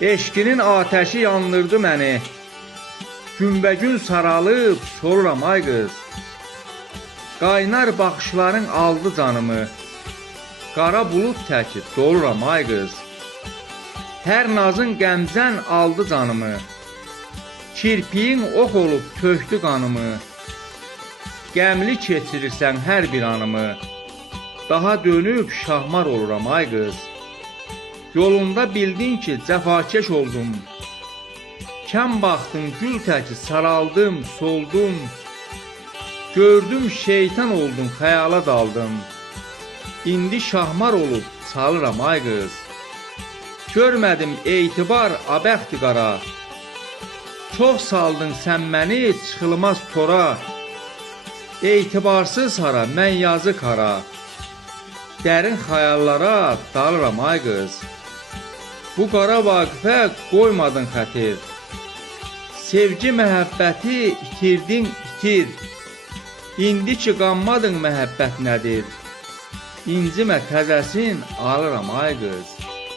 Eşkinin ateşi yandırdı məni, günbəgün saralıb soruram ay qız. Qaynar baxışların aldı canımı, qara bulud təki doluram ay qız. Hər nazın qəmzən aldı canımı, kirpiyin ox olub tökdü qanımı. Qəmli keçirirsən hər bir anımı, daha dönüb şahmar oluram ay qız. Yolunda bildin ki cəfakeş oldum, kəm baxdın gül təki saraldım, soldum. Gördüm şeytan oldum, xəyala daldım, İndi şahmar olub çalıram ay qız. Görmədim etibar abəxti qara, çox saldın sən məni çıxılmaz tora. Etibarsız hara, mən yazı kara, dərin xəyallara dalıram ay qız. Bu qara Vaqifə qoymadın xətir, sevgi məhəbbəti itirdin itir. İndi ki qanmadın məhəbbət nədir, İncimə təzəsin alıram ay qız.